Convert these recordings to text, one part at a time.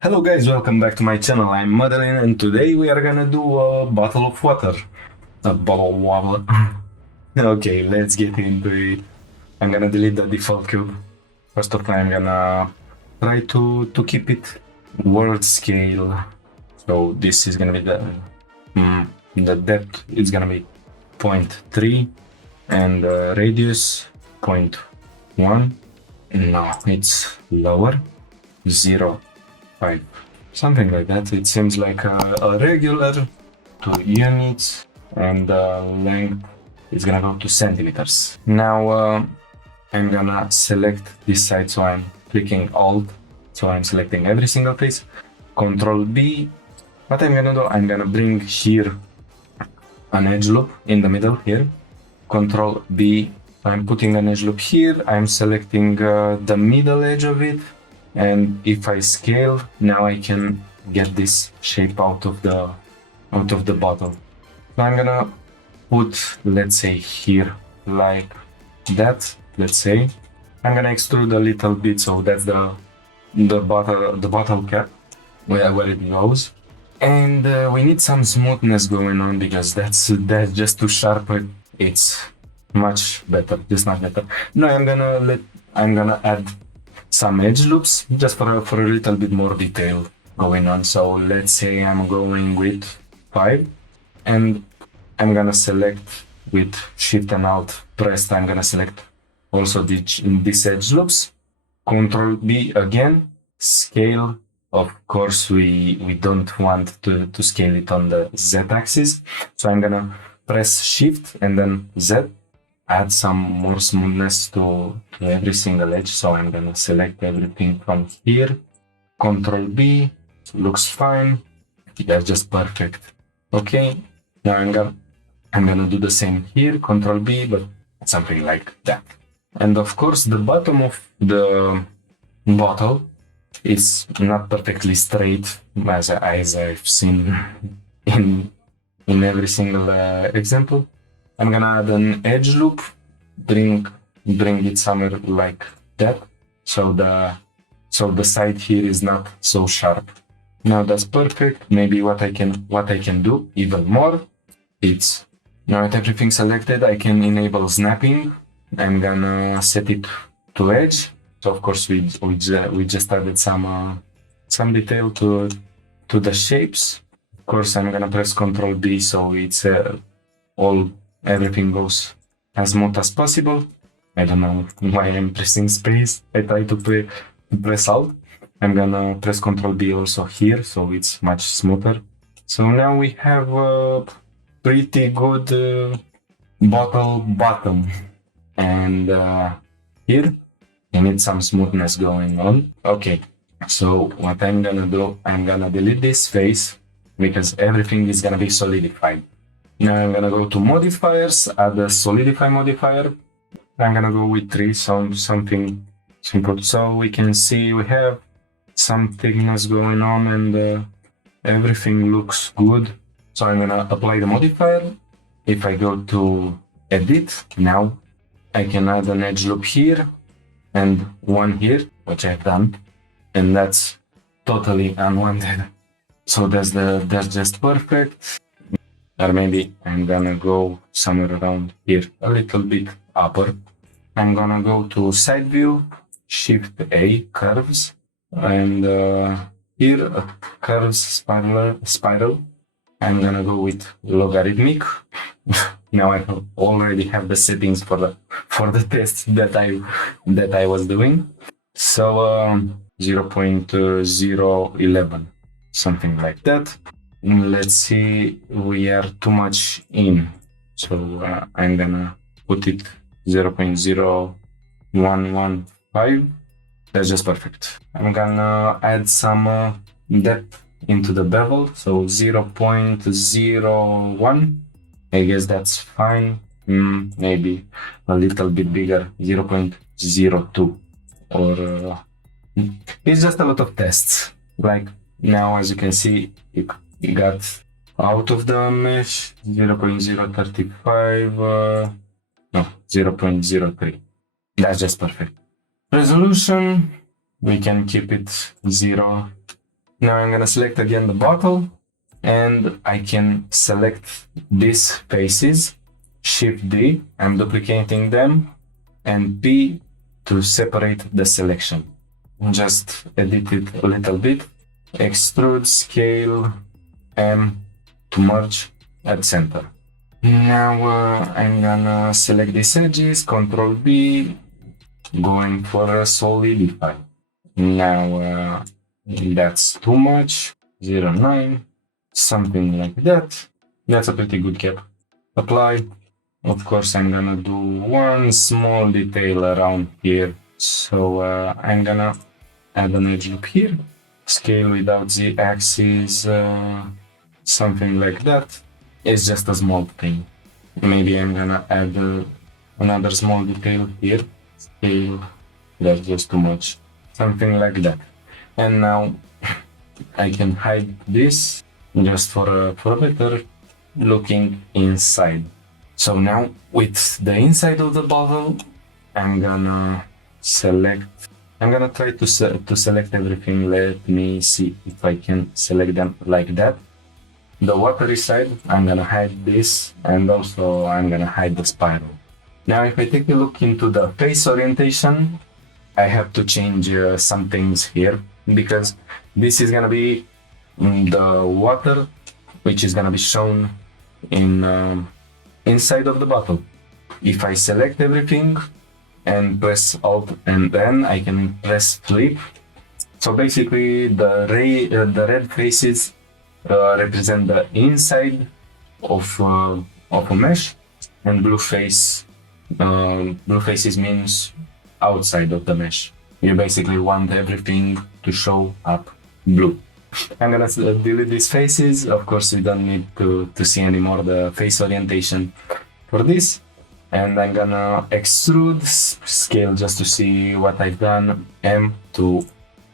Hello guys, welcome back to my channel. I'm Madeline and today we are gonna do a bottle of water. A bottle of water. Okay, let's get into it. I'm gonna delete the default cube. First of all, I'm gonna try to keep it world scale. So this is gonna be the depth is gonna be 0.3 and radius 0.1. No, it's lower. 0.5, something like that. It seems like a regular 2 units, and length is gonna go to centimeters. Now I'm gonna select this side, so I'm clicking Alt, so I'm selecting every single piece. Control B. What I'm gonna do, I'm gonna bring here an edge loop in the middle here. Control B. I'm putting an edge loop here. I'm selecting the middle edge of it. And if I scale, now I can get this shape out of the bottle. So I'm gonna put, let's say here, like that. Let's say I'm gonna extrude a little bit, so that's the bottle cap where it goes. And we need some smoothness going on because that's just too sharp. It's much better, just not better. No, I'm gonna add some edge loops just for a little bit more detail going on. So let's say I'm going with 5 and I'm gonna select with Shift and Alt pressed. I'm gonna select also this edge loops. Control B again, scale. Of course, we don't want to scale it on the Z axis. So I'm gonna press Shift and then Z. Add some more smoothness to every single edge, so I'm gonna select everything from here. Control B, looks fine. That's just perfect. Okay, now I'm gonna do the same here. Control B, but something like that. And of course, the bottom of the bottle is not perfectly straight, as I've seen in every single example. I'm gonna add an edge loop, bring it somewhere like that, so the side here is not so sharp. Now that's perfect. Maybe what I can do even more, it's now with everything selected, I can enable snapping. I'm gonna set it to edge. So of course we just added some detail to the shapes. Of course I'm gonna press Ctrl D, so it's everything goes as smooth as possible. I don't know why I'm pressing space. I try to press Alt. I'm gonna press Ctrl B also here, so it's much smoother. So now we have a pretty good bottle bottom. And here, I need some smoothness going on. Okay, so what I'm gonna do, I'm gonna delete this face because everything is gonna be solidified. Now I'm gonna go to modifiers, add a solidify modifier. I'm gonna go with 3, something simple. So we can see we have some thickness going on and everything looks good. So I'm gonna apply the modifier. If I go to edit, now I can add an edge loop here and one here, which I've done, and that's totally unwanted. So that's just perfect. Or maybe I'm gonna go somewhere around here, a little bit upper. I'm gonna go to side view, Shift A, curves, and here curves spiral. I'm gonna go with logarithmic. Now I already have the settings for the test that I was doing. So 0.011, something like that. Let's see, we are too much in, so I'm gonna put it 0.0115. That's just perfect. I'm gonna add some depth into the bevel, so 0.01. I guess that's fine. Maybe a little bit bigger, 0.02, or it's just a lot of tests. Like now, as you can see, it got out of the mesh 0.035, no, 0.03. That's just perfect. Resolution, we can keep it 0. Now I'm gonna select again the bottle, and I can select these faces, Shift D, I'm duplicating them, and P to separate the selection. Just edit it a little bit, extrude, scale, M to merge at center. Now I'm gonna select these edges, Control B, going for a Solifify. Now that's too much, 0.9, something like that. That's a pretty good cap. Apply. Of course, I'm gonna do one small detail around here. So I'm gonna add an edge loop here. Scale without the axis, something like that. It's just a small thing. Maybe I'm gonna add another small detail here. Scale, that's just too much. Something like that. And now I can hide this just for a better looking inside. So now with the inside of the bottle, I'm gonna try to select everything. Let me see if I can select them like that. The watery side, I'm gonna hide this, and also I'm gonna hide the spiral. Now if I take a look into the face orientation, I have to change some things here, because this is gonna be the water, which is gonna be shown in inside of the bottle. If I select everything and press Alt and then I can press flip. So basically the red faces represent the inside of a mesh, and blue faces means outside of the mesh. You basically want everything to show up blue. I'm gonna delete these faces. Of course, we don't need to see anymore the face orientation for this. And I'm gonna extrude, scale just to see what I've done, M to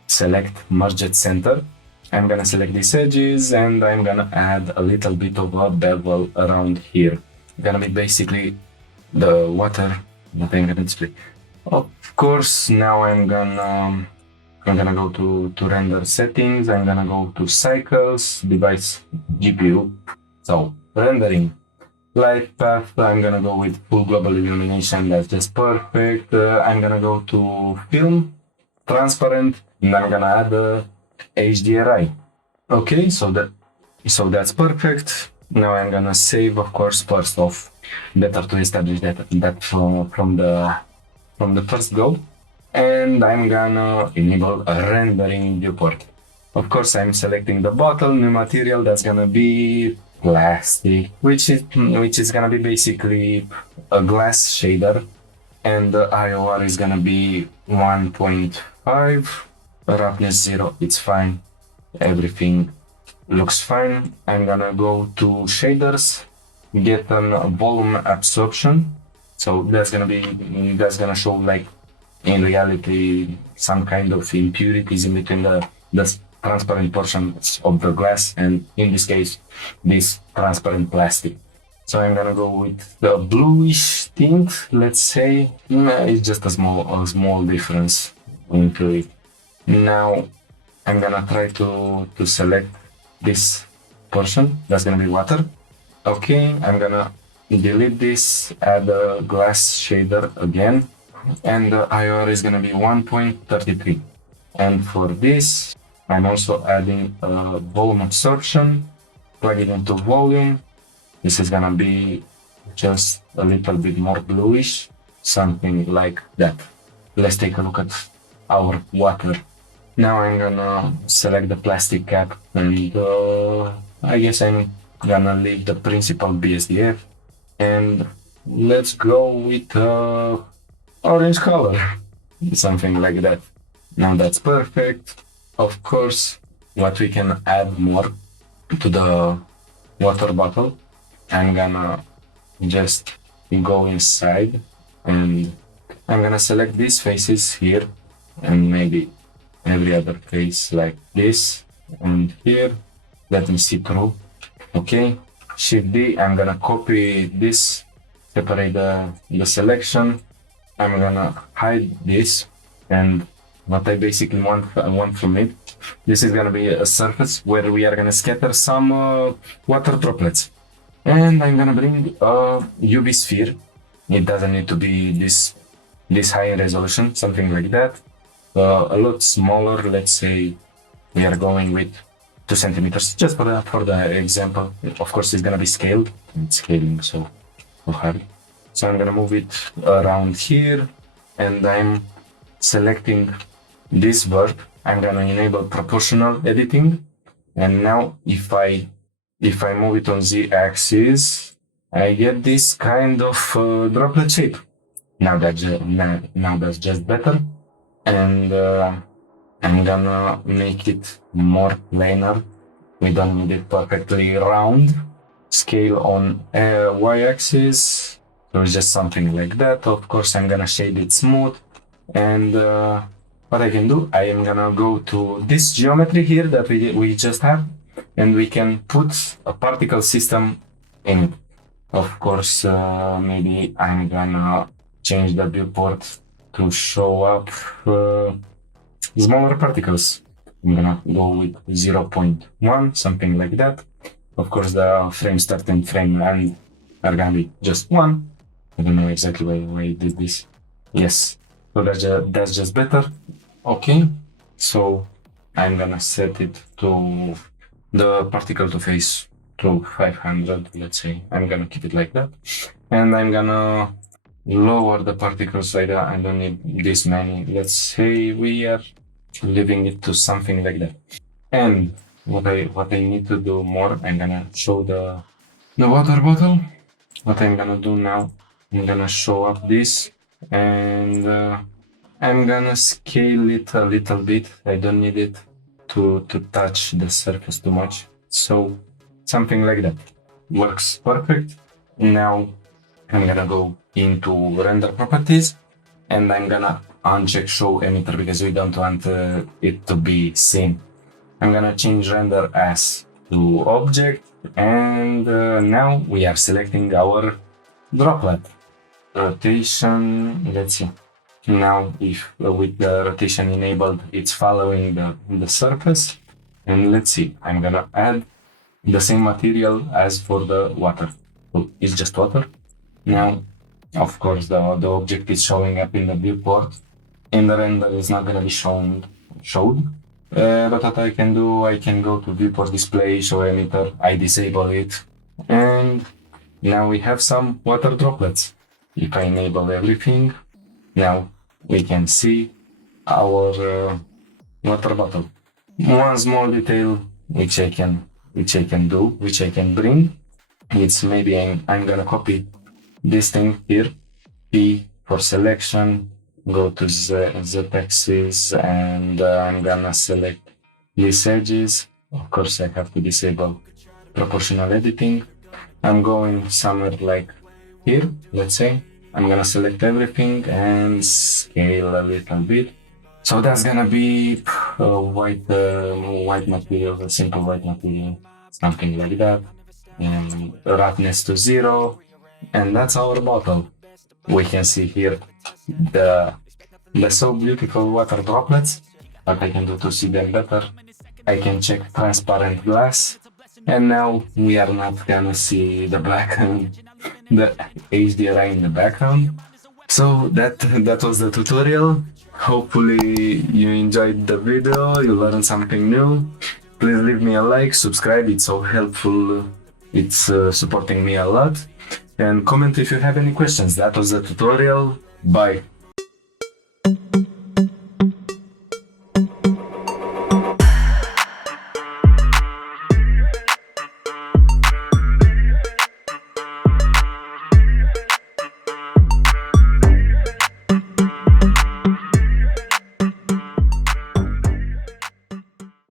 select merge at center. I'm gonna select these edges, and I'm gonna add a little bit of a bevel around here. Gonna be basically the water that I'm gonna display. Of course, now I'm gonna go to render settings. I'm gonna go to cycles, device, GPU. So rendering, light path. I'm gonna go with full global illumination. That's just perfect. I'm gonna go to film, transparent, and I'm gonna add HDRI. Okay, so that's perfect. Now I'm gonna save, of course, first off. Better to establish that from the first go. And I'm gonna enable a rendering viewport. Of course, I'm selecting the bottle, new material. That's gonna be plastic, which is gonna be basically a glass shader, and the IOR is gonna be 1.5. Roughness 0, it's fine. Everything looks fine. I'm gonna go to shaders, get a volume absorption. So that's gonna show, like, in reality, some kind of impurities in between the transparent portions of the glass, and in this case, this transparent plastic. So I'm gonna go with the bluish tint, let's say. It's just a small difference into it. Now I'm gonna try to select this portion. That's gonna be water. Okay, I'm gonna delete this, add a glass shader again, and the IR is gonna be 1.33. And for this, I'm also adding a volume absorption, plug it into volume. This is gonna be just a little bit more bluish, something like that. Let's take a look at our water. Now I'm gonna select the plastic cap, and I guess I'm gonna leave the principal BSDF, and let's go with orange color, something like that. Now that's perfect. Of course, what we can add more to the water bottle, I'm gonna just go inside, and I'm gonna select these faces here, and maybe every other face like this, and here, let me see through. Okay, Shift D, I'm gonna copy this, separate the selection. I'm gonna hide this, and what I basically want from it this is gonna be a surface where we are gonna scatter some water droplets. And I'm gonna bring a UV sphere. It doesn't need to be this high in resolution, something like that. A lot smaller, let's say we are going with 2 centimeters, just for the example. Of course, it's gonna be scaled. It's scaling so hard. So I'm gonna move it around here, and I'm selecting this bird. I'm gonna enable proportional editing, and now if I move it on z-axis, I get this kind of droplet shape. Now that's just better, and I'm gonna make it more planar. We don't need it perfectly round. Scale on y-axis, so it's just something like that. Of course, I'm gonna shade it smooth, and what I can do, I am gonna go to this geometry here that we just have, and we can put a particle system in it. Of course, maybe I'm gonna change the viewport to show up smaller particles. I'm gonna go with 0.1, something like that. Of course, the frame start and frame end are gonna be just 1. I don't know exactly why I did this. Yes, so that's just better. Okay, so I'm gonna set it to the particle to phase to 500, let's say. I'm gonna keep it like that. And I'm gonna lower the particles. I don't need this many. Let's say we are leaving it to something like that. And what I need to do more, I'm gonna show the water bottle. What I'm gonna do now, I'm gonna show up this, and I'm gonna scale it a little bit. I don't need it to touch the surface too much. So something like that works perfect. Now I'm gonna go into render properties, and I'm gonna uncheck show emitter because we don't want it to be seen. I'm gonna change render as to object, and now we are selecting our droplet. Rotation, let's see. Now if with the rotation enabled, it's following the surface. And let's see, I'm gonna add the same material as for the water. So it's just water. Now, of course, the object is showing up in the viewport. In the render, it's not gonna be showed. But what I can do, I can go to viewport display, show emitter, I disable it, and now we have some water droplets. If I enable everything, now we can see our water bottle. One small detail which I can bring, it's maybe I'm gonna copy this thing here, P for selection, go to z-axis, and I'm gonna select these edges. Of course, I have to disable proportional editing. I'm going somewhere like here, let's say. I'm gonna select everything and scale a little bit. So that's gonna be a white material, a simple white material, something like that. And roughness to 0. And that's our bottle. We can see here the so beautiful water droplets. What I can do to see them better, I can check transparent glass, and now we are not gonna see the the HDRI in the background. So that was the tutorial. Hopefully you enjoyed the video, you learned something new. Please leave me a like, subscribe, it's so helpful, it's supporting me a lot. And comment if you have any questions. That was the tutorial. Bye.